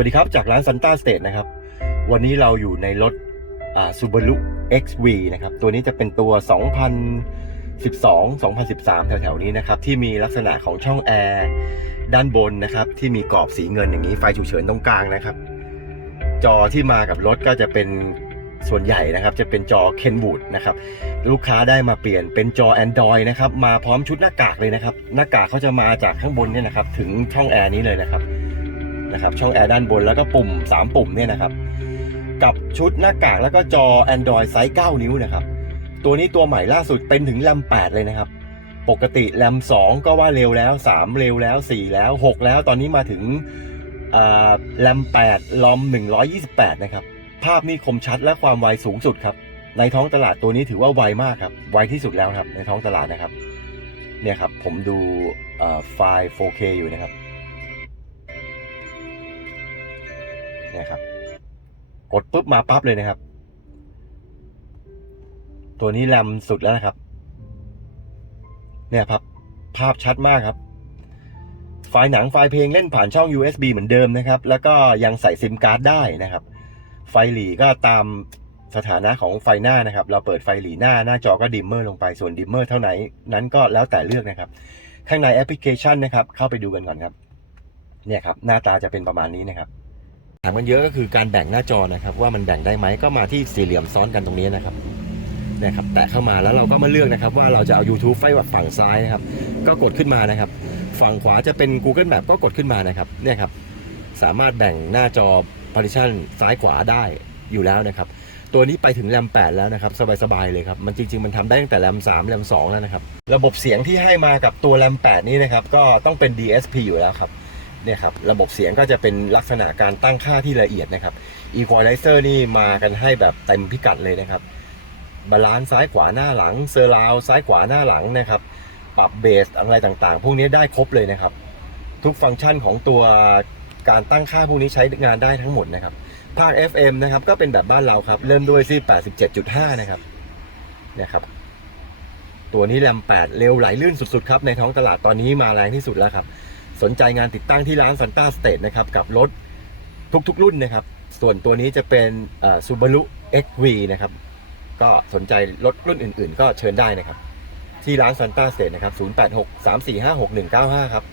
วัสดีครับ จากร้านซันต้าสเตทนะครับ วันนี้เราอยู่ในรถอ่า Subaru XV นะครับ ตัวนี้จะเป็นตัว 2012 2013 แถวๆ นี้นะครับ ที่มีลักษณะของช่องแอร์ ด้านบนนะครับ ที่มีกรอบสีเงินอย่างนี้ ไฟฉุกเฉินตรงกลางนะครับ จอที่มากับรถก็จะเป็นส่วนใหญ่นะครับ จะเป็นจอ Kenwood นะครับ ลูกค้าได้มาเปลี่ยนเป็นจอ Android นะครับ มาพร้อมชุดหน้ากากเลยนะครับ หน้ากากเขาจะมาจากข้างบนเนี่ยนะครับ ถึงช่องแอร์นี้เลยนะครับ นะครับช่องแอร์ด้านบนแล้วก็ปุ่ม 3 ปุ่มเนี่ยนะครับ กับชุดหน้ากากแล้วก็จอ Android ไซส์ 9 นิ้วนะครับ ตัวนี้ตัวใหม่ล่าสุดเป็นถึงแรม8 เลยนะครับ ปกติแรม 2 ก็ว่าเร็วแล้ว 3 เร็วแล้ว 4 แล้ว 6 แล้วตอนนี้มาถึงอ่าแรม8ลอม 128 นะครับ ภาพนี่คมชัดและความไวสูงสุดครับ ในท้องตลาดตัวนี้ถือว่าไวมากครับ ไวที่สุดแล้วครับในท้องตลาดนะครับ เนี่ยครับผมดูไฟล์ 4K อยู่นะครับ นี่ยครับ กดปุ๊บมาปั๊บเลยนะครับ ตัวนี้แรมสุดแล้วนะครับ เนี่ยครับ ภาพชัดมากครับ ไฟล์หนังไฟล์เพลงเล่นผ่านช่อง USB เหมือนเดิมนะครับ แล้วก็ยังใส่ซิมการ์ดได้นะครับ ไฟหลีก็ตามสถานะของไฟหน้านะครับ เราเปิดไฟหลีหน้าหน้าจอก็ดิมเมอร์ลงไปส่วนดิมเมอร์เท่าไหนนั้นก็แล้วแต่เลือกนะครับ ข้างในแอปพลิเคชันนะครับ เข้าไปดูกันก่อนครับ เนี่ยครับ หน้าตาจะเป็นประมาณนี้นะครับ ถามกันเยอะก็คือการแบ่งหน้าจอนะครับ ว่ามันแบ่งได้ไหมก็มาที่สี่เหลี่ยมซ้อนกันตรงนี้นะครับนี่ครับแตะเข้ามาแล้วเราก็มาเลือกนะครับ ว่าเราจะเอา YouTube ไฟฝั่งซ้ายนะครับ ก็กดขึ้นมานะครับ ฝั่งขวาจะเป็น Google Map ก็กดขึ้นมานะครับเนี่ยครับสามารถแบ่งหน้าจอ partition ซ้ายขวาได้อยู่แล้วนะครับ ตัวนี้ไปถึงแรม 8 แล้วนะครับ สบายๆเลยครับ มันจริง ๆ มันทำได้ตั้งแต่แรม 3 แรม 2 แล้วนะครับ ระบบเสียงที่ให้มากับตัวแรม 8 นี้นะครับ ก็ต้องเป็น DSP อยู่แล้วครับ เนี่ยครับระบบเสียงก็จะเป็นลักษณะการตั้งค่าที่ละเอียดนะครับ Equalizer นี่มากันให้แบบเต็มพิกัดเลยนะครับบาลานซ์ซ้ายขวาหน้าหลังเซอร์ราวซ้ายขวาหน้าหลังนะครับ ปรับเบสอะไรต่างๆ พวกนี้ได้ครบเลยนะครับ ทุกฟังก์ชันของตัวการตั้งค่าพวกนี้ใช้งานได้ทั้งหมดนะครับภาค FM นะครับก็เป็นแบบบ้านเราครับ เริ่มด้วยที่87.5 นะครับเนี่ยครับ ตัวนี้แรม8 เร็วไหลลื่นสุดๆครับ ในท้องตลาดตอนนี้มาแรงที่สุดแล้วครับ สนใจงานติดตั้งที่ร้านซันต้าสเตทนะครับกับรถทุกๆรุ่นนะครับ ส่วนตัวนี้จะเป็นซูบารุเอสวีนะครับ ก็สนใจรถรุ่นอื่น ๆ ก็เชิญได้นะครับ ที่ร้านซันต้าสเตทนะครับ 086 345 6195 ครับ